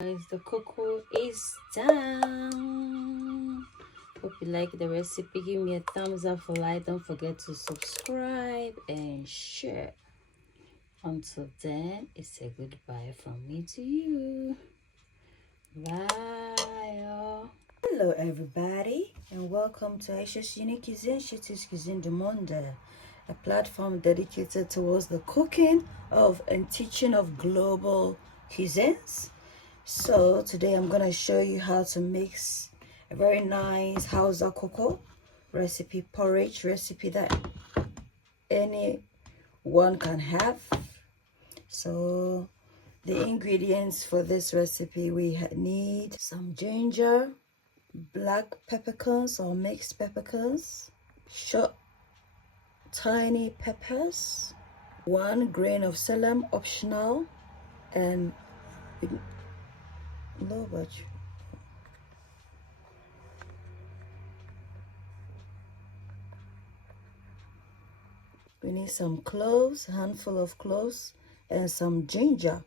Guys, the cocoa is done. Hope you like the recipe. Give me a thumbs up for like. Don't forget to subscribe and share. Until then, it's a goodbye from me to you. Bye all. Hello everybody and welcome to Ayesha's Unique Cuisine, Shitty's Cuisine du Monde, a platform dedicated towards the cooking of and teaching of global cuisines. So today I'm going to show you how to mix a very nice Hausa Koko recipe, porridge recipe that anyone can have. So the ingredients for this recipe, we need some ginger, black peppercorns or mixed peppercorns, short tiny peppers, 1 grain of salam, optional, and we need some cloves, a handful of cloves, and some ginger.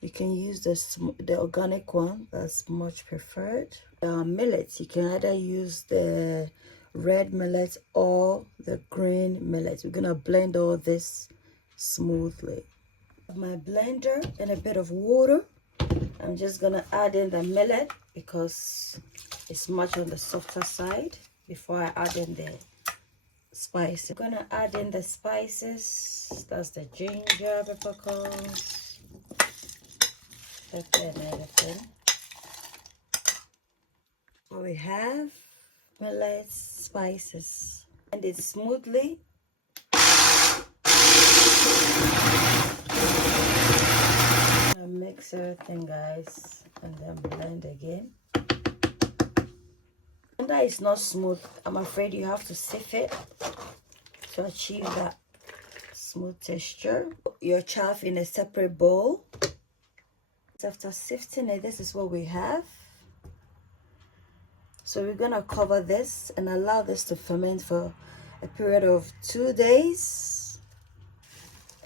You can use the organic one, that's much preferred. Millets, you can either use the red millet or the green millet. We're gonna blend all this smoothly. My blender and a bit of water. I'm just gonna add in the millet because it's much on the softer side before I add in the spices. I'm gonna add in the spices. That's the ginger, peppercorns, pepper and everything. So we have millet, spices, and it smoothly. Mix everything, guys, and then blend again. And that is not smooth. I'm afraid you have to sieve it to achieve that smooth texture. Your chaff in a separate bowl. After sifting it, this is what we have. So we're gonna cover this and allow this to ferment for a period of 2 days.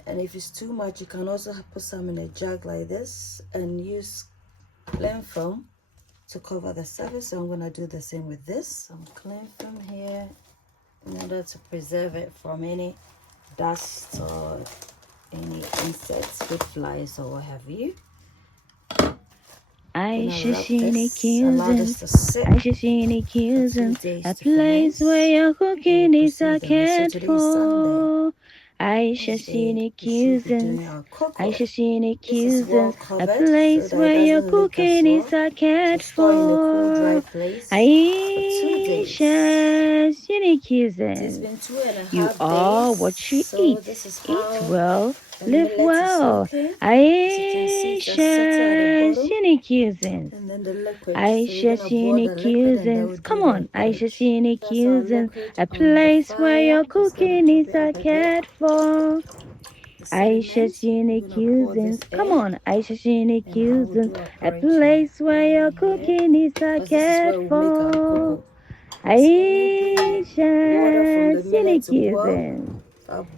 And if it's too much, you can also put some in a jug like this and use cling film to cover the surface. So I'm gonna do the same with this. Some cling film here in order to preserve it from any dust or any insects, good flies or what have you. Ayesha cuisine, a place where your cooking is cared for. Ayesha cuisine, a place where your cooking is cared for. Ayesha's cuisine, you are what you eat. Eat well, live well. Ayesha's cuisine. Ayesha's cuisine. Come on, Ayesha's cuisine. A place where your cooking is cared for. Ayesha's cuisine. Come on, Ayesha's cuisine. A place where your cooking is cared for. Ayesha's cuisine.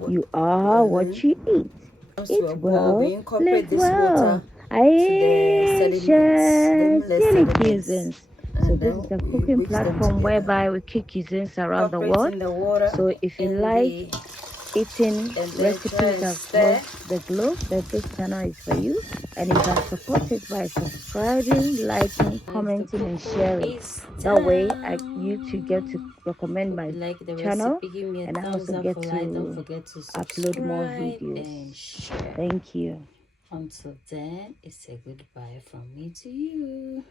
You are what you eat. Eat well, live well. Ayesha's cuisine. So this is a cooking platform whereby we cook cuisines around the world. So if you like eating recipes across the globe, then this channel is for you. And you can support it by subscribing, liking, commenting, and sharing. That way, YouTube get to recommend my channel, and I also get to upload more videos. Thank you. Until then, it's a goodbye from me to you.